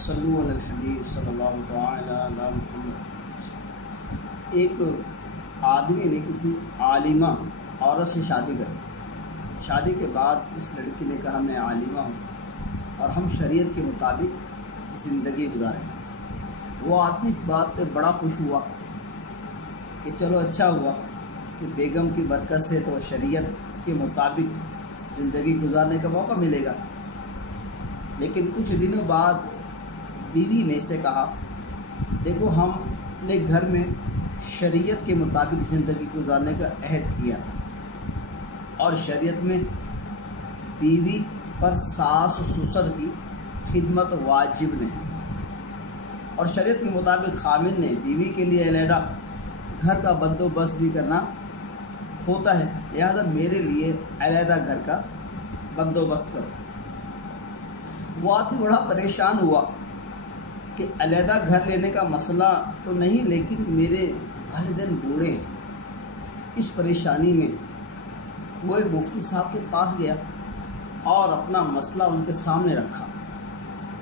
صلو علی الحبیب صلی اللہ تعالی علی محمد۔ ایک آدمی نے کسی عالمہ عورت سے شادی کری۔ شادی کے بعد اس لڑکی نے کہا میں عالمہ ہوں اور ہم شریعت کے مطابق زندگی گزاریں۔ وہ آدمی اس بات پہ بڑا خوش ہوا کہ چلو اچھا ہوا کہ بیگم کی برکت سے تو شریعت کے مطابق زندگی گزارنے کا موقع ملے گا۔ لیکن کچھ دنوں بعد بیوی نے اسے کہا دیکھو ہم نے گھر میں شریعت کے مطابق زندگی گزارنے کا عہد کیا تھا اور شریعت میں بیوی پر ساس و سسر کی خدمت واجب نہیں، اور شریعت کے مطابق خامن نے بیوی کے لیے علیحدہ گھر کا بندوبست بھی کرنا ہوتا ہے، لہذا میرے لیے علیحدہ گھر کا بندوبست کرو۔ وہ آدمی بڑا پریشان ہوا کہ علیحدہ گھر لینے کا مسئلہ تو نہیں، لیکن میرے والدین بوڑھے ہیں۔ اس پریشانی میں وہ ایک مفتی صاحب کے پاس گیا اور اپنا مسئلہ ان کے سامنے رکھا،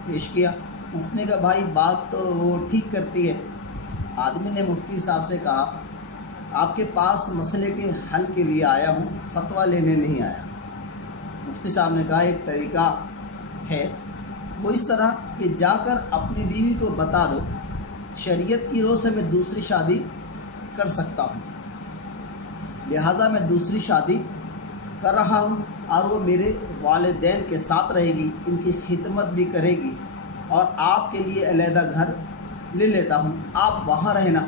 پیش کیا۔ مفتی نے کہا بھائی بات تو وہ ٹھیک کرتی ہے۔ آدمی نے مفتی صاحب سے کہا آپ کے پاس مسئلے کے حل کے لیے آیا ہوں، فتویٰ لینے نہیں آیا۔ مفتی صاحب نے کہا ایک طریقہ ہے، وہ اس طرح کہ جا کر اپنی بیوی کو بتا دو شریعت کی روح سے میں دوسری شادی کر سکتا ہوں، لہذا میں دوسری شادی کر رہا ہوں اور وہ میرے والدین کے ساتھ رہے گی، ان کی خدمت بھی کرے گی اور آپ کے لیے علیحدہ گھر لے لیتا ہوں، آپ وہاں رہنا۔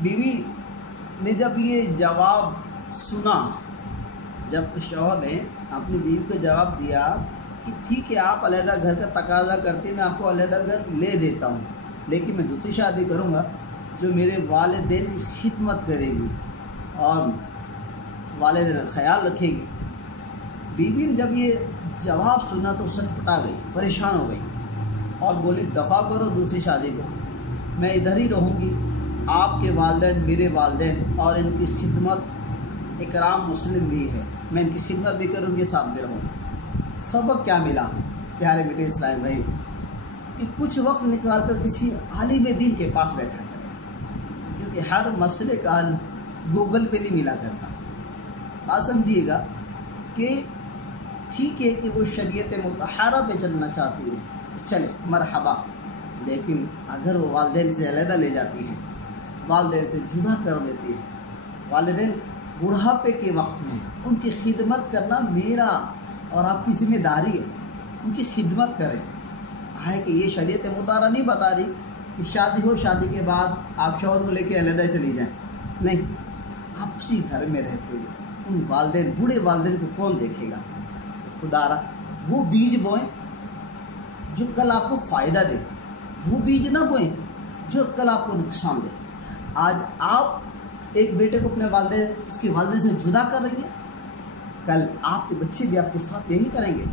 بیوی نے جب یہ جواب سنا، جب شوہر نے اپنی بیوی کو جواب دیا کہ ٹھیک ہے آپ علیحدہ گھر کا تقاضا کرتے ہیں، میں آپ کو علیحدہ گھر لے دیتا ہوں، لیکن میں دوسری شادی کروں گا جو میرے والدین کی خدمت کرے گی اور والدین کا خیال رکھے گی۔ بیوی نے جب یہ جواب سنا تو سچ پٹا گئی، پریشان ہو گئی اور بولی دفع کرو دوسری شادی کو، میں ادھر ہی رہوں گی، آپ کے والدین میرے والدین اور ان کی خدمت اکرام مسلم بھی ہے، میں ان کی خدمت بھی کروں گی، ساتھ بھی رہوں گی۔ سبق کیا ملا پیارے میٹھے اسلام بھائی کہ کچھ وقت نکال کر کسی عالم دین کے پاس بیٹھا کریں، کیونکہ ہر مسئلے کا حل گوگل پہ نہیں ملا کرتا۔ بات سمجھیے گا کہ ٹھیک ہے کہ وہ شریعت مطہرہ پہ چلنا چاہتی ہے تو چلے مرحبا، لیکن اگر وہ والدین سے علیحدہ لے جاتی ہے، والدین سے جدا کر دیتی ہے، والدین بڑھاپے کے وقت میں ان کی خدمت کرنا میرا اور آپ کی ذمہ داری ہے، ان کی خدمت کریں۔ ہے کہ یہ شریعت مطہرہ نہیں بتا رہی کہ شادی ہو، شادی کے بعد آپ شوہر کو لے کے علیحدہ چلی جائیں، نہیں، آپ اسی گھر میں رہتے ہوئے ان والدین، بوڑھے والدین کو کون دیکھے گا؟ تو خدا را وہ بیج بوئیں جو کل آپ کو فائدہ دے، وہ بیج نہ بوئیں جو کل آپ کو نقصان دے۔ آج آپ ایک بیٹے کو اپنے والدین، اس کی والدین سے جدا کر رہی ہیں، کل آپ کے بچے بھی آپ کے ساتھ یہی کریں گے۔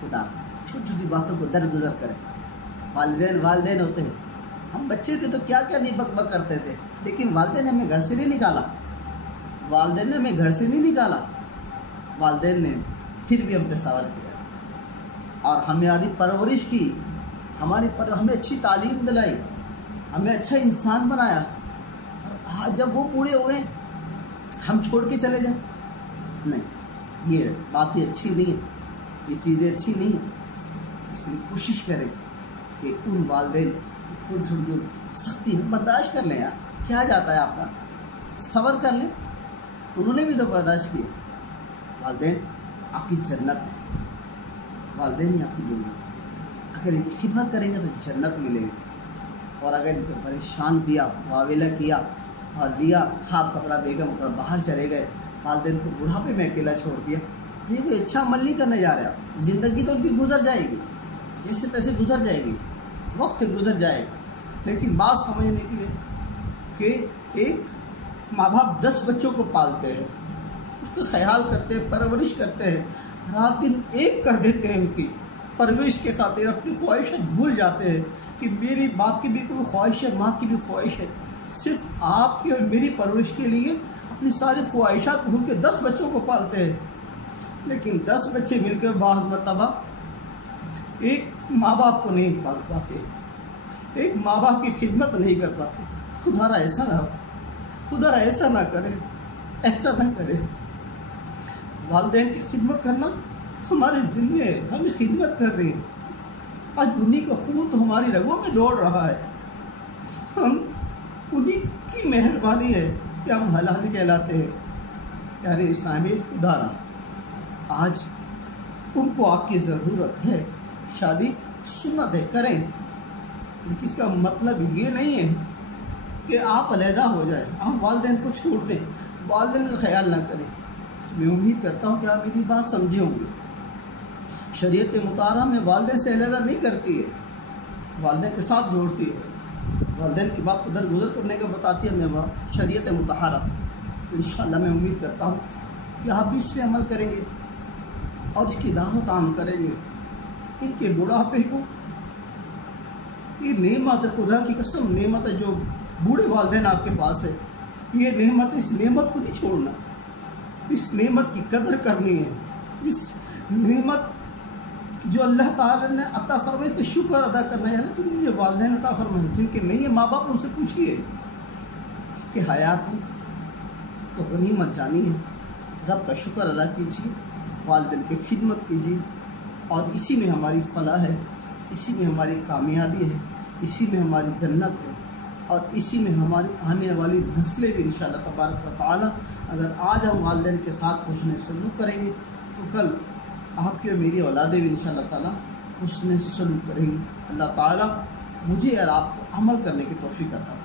خدا چھوٹی چھوٹی باتوں کو درگزر کریں۔ والدین ہوتے ہیں، ہم بچے تھے تو کیا کیا نہیں بک بک کرتے تھے، لیکن والدین نے ہمیں گھر سے نہیں نکالا، والدین نے ہمیں گھر سے نہیں نکالا، والدین نے پھر بھی ہم پہ صبر کیا اور ہماری پرورش کی، ہمیں اچھی تعلیم دلائی، ہمیں اچھا انسان بنایا، اور جب وہ پورے ہو گئے ہم چھوڑ کے چلے جائیں، نہیں، یہ باتیں اچھی نہیں ہیں، یہ چیزیں اچھی نہیں ہیں۔ اس لیے کوشش کریں کہ ان والدین کی تھوڑی تھوڑی جو سختی ہے برداشت کر لیں، یار کیا جاتا ہے آپ کا، صبر کر لیں، انہوں نے بھی تو برداشت کیا۔ والدین آپ کی جنت ہے، والدین ہی آپ کی دنیا ہے، اگر ان کی خدمت کریں گے تو جنت ملے گی، اور اگر ان کو پریشان کیا، واویلا کیا اور لیا ہاتھ پکڑا بیگم کر باہر چلے گئے، والدین کو بڑھاپے میں اکیلا چھوڑ دیا، تو یہ کوئی اچھا عمل نہیں کرنے جا رہے آپ۔ زندگی تو ان کی گزر جائے گی، جیسے تیسے گزر جائے گی، وقت گزر جائے گا، لیکن بات سمجھنے کی ہے کہ ایک ماں باپ 10 بچوں کو پالتے ہیں، اس کا خیال کرتے ہیں، پرورش کرتے ہیں، رات دن ایک کر دیتے ہیں، ان کی پرورش کے خاطر اپنی خواہشات بھول جاتے ہیں کہ میری باپ کی بھی کوئی خواہش ہے، ماں کی بھی خواہش ہے، صرف آپ کی اور میری پرورش کے لیے اپنی ساری خواہشات بھول کے 10 بچوں کو پالتے ہیں، لیکن 10 بچے مل کر بعض مرتبہ ایک ماں باپ کو نہیں پال پاتے، ایک ماں باپ کی خدمت نہیں کر پاتے۔ خدا را ایسا نہ ہو، خدا را ایسا نہ کرے، ایسا نہ کرے۔ والدین کی خدمت کرنا ہمارے ذمہ ہے، ہمیں خدمت کر رہے ہیں۔ آج انہی کا خون تو ہماری رگوں میں دوڑ رہا ہے، ہم انہی کی مہربانی ہے کہ ہم حلال کہلاتے ہیں۔ پیارے اسلامی خدا را، آج ان کو آپ کی ضرورت ہے، شادی سنت ہے، کریں، لیکن اس کا مطلب یہ نہیں ہے کہ آپ علیحدہ ہو جائیں، آپ والدین کو چھوڑ دیں، والدین کا خیال نہ کریں۔ میں امید کرتا ہوں کہ آپ میری بات سمجھے ہوں گے۔ شریعت مطالعہ میں والدین سے علیحدہ نہیں کرتی ہے، والدین کے ساتھ جوڑتی ہے، والدین کی بات کو درگزر کرنے کا بتاتی ہے ہمیں شریعت مطہرہ۔ تو انشاءاللہ میں امید کرتا ہوں کہ آپ بھی اس پہ عمل کریں گے اور اس کی دعوت عام کریں گے۔ ان کے بڑھاپے کو، یہ نعمت خدا کی قسم نعمت ہے جو بوڑھے والدین آپ کے پاس ہے، یہ نعمت، اس نعمت کو نہیں چھوڑنا، اس نعمت کی قدر کرنی ہے، اس نعمت جو اللہ تعالیٰ نے عطا فرمائی کا شکر ادا کرنا ہے۔ اللہ تم نے والدین عطا فرمائے، جن کے نہیں ہے ماں باپ، ان سے پوچھیے کہ حیات ہے تو غنیمت جانی ہے، رب کا شکر ادا کیجیے، والدین کی خدمت کیجیے، اور اسی میں ہماری فلاح ہے، اسی میں ہماری کامیابی ہے، اسی میں ہماری جنت ہے، اور اسی میں ہماری آنے والی نسلیں بھی انشاءاللہ تبارک و تعالی۔ اگر آج ہم والدین کے ساتھ حسن سلوک کریں گے تو کل آپ کی اور میری اولادیں بھی انشاءاللہ تعالی حسن سلوک کریں گی۔ اللہ تعالی مجھے اور آپ کو عمل کرنے کی توفیق عطا فرمائے۔